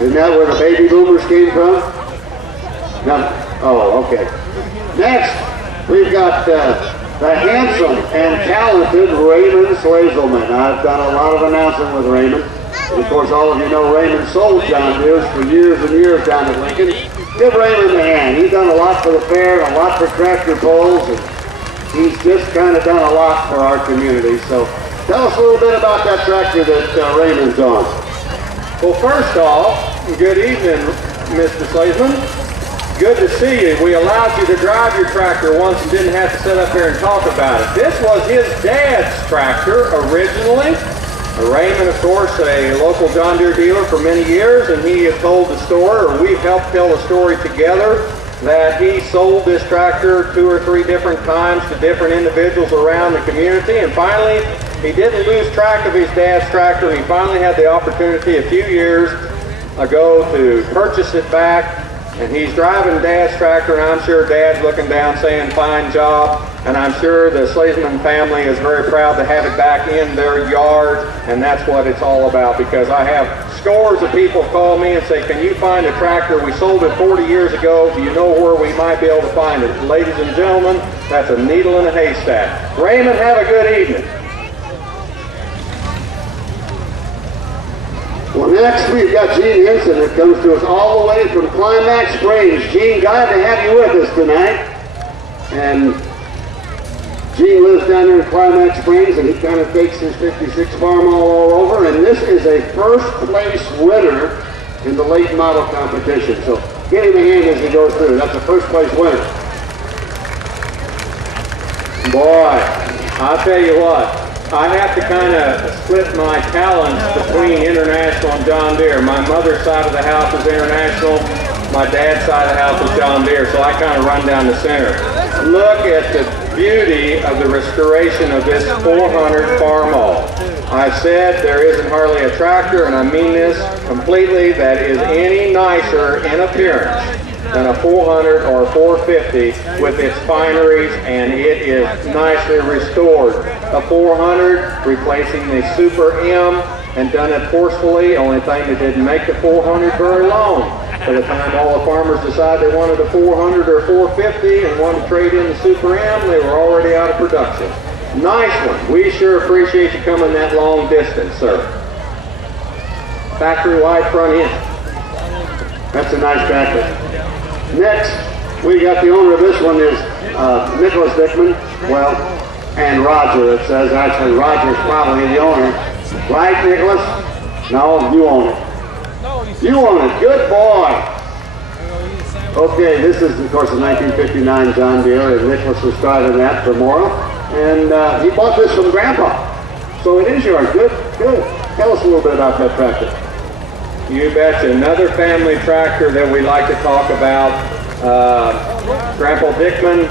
Isn't that where the baby boomers came from? No. Oh, okay. Next, we've got the handsome and talented Raymond Slazelman. I've done a lot of announcing with Raymond. And of course, all of you know Raymond sold John Deere's for years and years down at Lincoln. Give Raymond a hand. He's done a lot for the fair and a lot for tractor pulls, and he's just kind of done a lot for our community. So tell us a little bit about that tractor that Raymond's on. Well, first off, good evening, Mr. Slazeman. Good to see you. We allowed you to drive your tractor once and didn't have to sit up here and talk about it. This was his dad's tractor originally. Raymond, of course, a local John Deere dealer for many years, and he has told the story, or we've helped tell the story together, that he sold this tractor 2 or 3 different times to different individuals around the community, and finally he didn't lose track of his dad's tractor. He finally had the opportunity a few years ago to purchase it back, and he's driving Dad's tractor, and I'm sure Dad's looking down saying, fine job, and I'm sure the Slazeman family is very proud to have it back in their yard, and that's what it's all about, because I have scores of people call me and say, can you find a tractor? We sold it 40 years ago. Do you know where we might be able to find it? Ladies and gentlemen, that's a needle in a haystack. Raymond, have a good evening. Well, next we've got Gene Henson that comes to us all the way from Climax Springs. Gene, glad to have you with us tonight. And Gene lives down there in Climax Springs, and he kind of takes his 56 farm all over. And this is a first place winner in the late model competition. So give him a hand as he goes through. That's a first place winner. Boy, I'll tell you what. I have to kind of split my talents between International and John Deere. My mother's side of the house is International. My dad's side of the house is John Deere, so I kind of run down the center. Look at the beauty of the restoration of this 400 farmall. I said there isn't hardly a tractor, and I mean this completely, that is any nicer in appearance than a 400 or 450 with its fineries, and it is nicely restored. A 400 replacing the Super M, and done it forcefully. Only thing that didn't make the 400 very long. By the time all the farmers decided they wanted a 400 or 450 and wanted to trade in the Super M, they were already out of production. Nice one. We sure appreciate you coming that long distance, sir. Factory wide front end. That's a nice tractor. Next, we got the owner of this one is Nicholas Dickman. Well, and Roger, it says. Actually, Roger's probably the owner. Right, Nicholas? No, you own it. You own it. Good boy. Okay, this is, of course, a 1959 John Deere, and Nicholas was driving that for Mora. And he bought this from Grandpa. So it is yours. Good, good. Tell us a little bit about that tractor. You betcha. Another family tractor that we like to talk about. Grandpa Dickman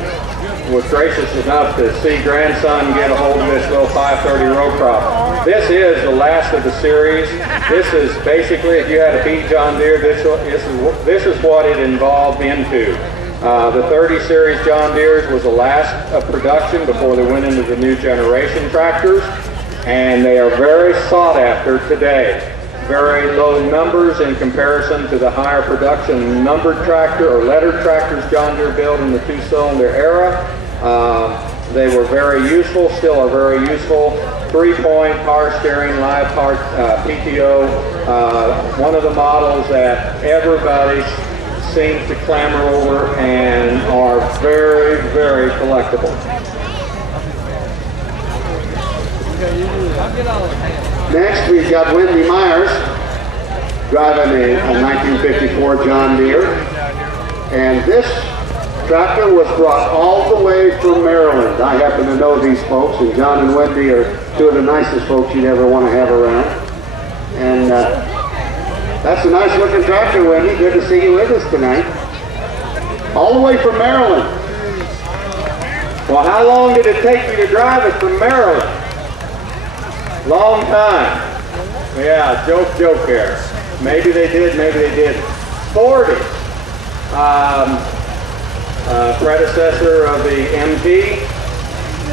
was gracious enough to see grandson get a hold of this little 530 row crop. This is the last of the series. This is basically, if you had a beat John Deere, this is what it involved into. The 30 series John Deere's was the last of production before they went into the new generation tractors, and they are very sought after today. Very low numbers in comparison to the higher production numbered tractor or lettered tractors John Deere built in the 2-cylinder era. They were very useful, still are very useful. 3-point power steering, live power PTO. One of the models that everybody seems to clamor over and are very, very collectible. Next, we've got Wendy Myers driving a 1954 John Deere. And this tractor was brought all the way from Maryland. I happen to know these folks, and John and Wendy are 2 of the nicest folks you'd ever want to have around. And that's a nice looking tractor, Wendy. Good to see you with us tonight. All the way from Maryland. Well, how long did it take you to drive it from Maryland? Long time. Yeah, joke here. Maybe they did, maybe they didn't. 40. Predecessor of the MT,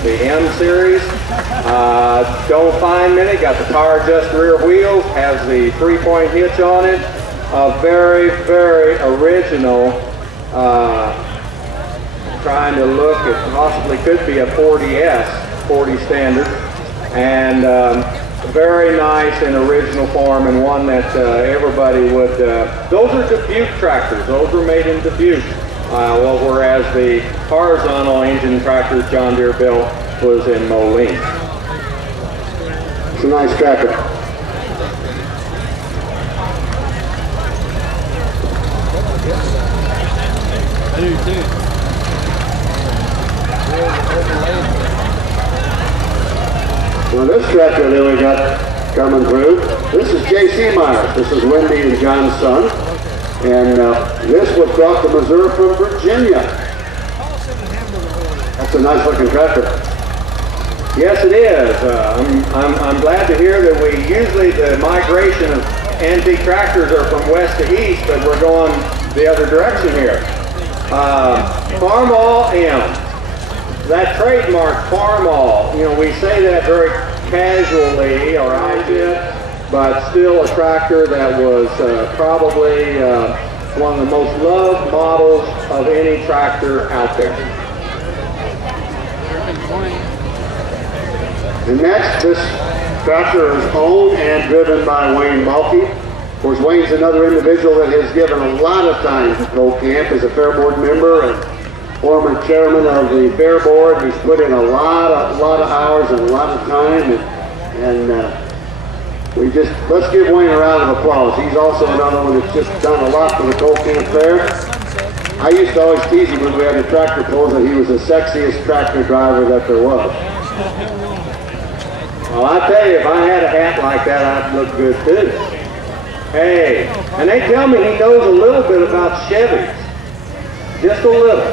the M series. Don't find many. Got the power adjust rear wheels, has the 3-point hitch on it. a very, very original, trying to look at possibly could be a 40S, 40 standard, and very nice and original form, and one that everybody would, those are Dubuque tractors. Those were made in Dubuque. Whereas the horizontal engine tractors John Deere built was in Moline. It's a nice tractor. I do too. Well, this tractor that we got coming through, this is J.C. Myers. This is Wendy and John's son. And this was brought to Missouri from Virginia. That's a nice looking tractor. Yes, it is. I'm glad to hear that we usually the migration of antique tractors are from west to east, but we're going the other direction here. Farmall M. That trademark Farmall, you know, we say that very casually, or I did, but still a tractor that was probably one of the most loved models of any tractor out there. And next, this tractor is owned and driven by Wayne Malky. Of course, Wayne's another individual that has given a lot of time to Gold Camp as a Fair Board member and former chairman of the Fair Board. He's put in a lot of hours and a lot of time, and let's give Wayne a round of applause. He's also another one that's just done a lot for the Gold Camp Fair. I used to always tease him when we had the tractor pulls that he was the sexiest tractor driver that there was. Well, I tell you, if I had a hat like that, I'd look good too. Hey, and they tell me he knows a little bit about Chevys. Just a little.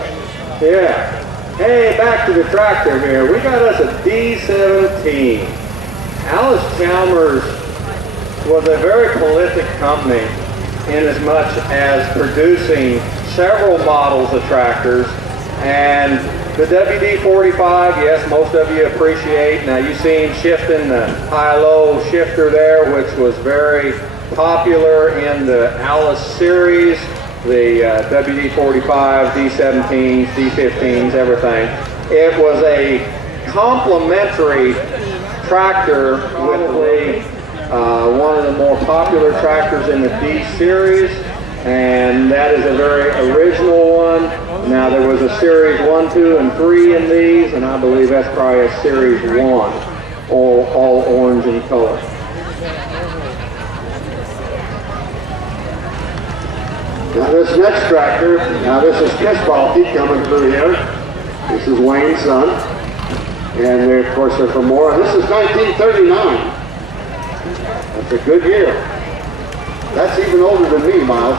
Yeah. Hey, back to the tractor here. We got us a D17. Alice Chalmers was a very prolific company in as much as producing several models of tractors, and the WD-45, yes, most of you appreciate. Now you see him shifting the high-low shifter there, which was very popular in the Alice series, the WD-45, D17s, D15s, everything. It was a complementary tractor with one of the more popular tractors in the D series, and that is a very original one. Now there was a series 1, 2, and 3 in these, and I believe that's probably a series 1, all orange in color. Now this next tractor, this is Kisbalti coming through here. This is Wayne's son. And they, of course, they're from Moore. This is 1939. That's a good year. That's even older than me, Miles.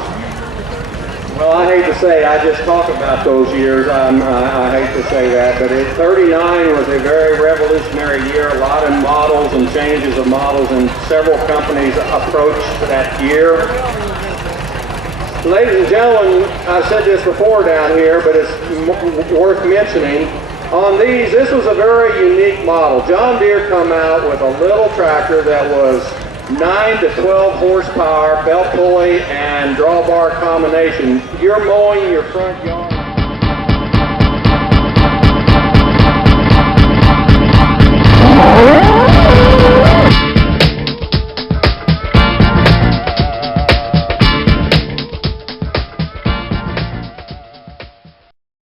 Well, I hate to say, I just talk about those years. I hate to say that, but 39 was a very revolutionary year. A lot of models and changes of models, and several companies approached that year. Ladies and gentlemen, I said this before down here, but it's worth mentioning. On these, this was a very unique model. John Deere come out with a little tractor that was 9 to 12 horsepower, belt pulley, and drawbar combination. You're mowing your front yard.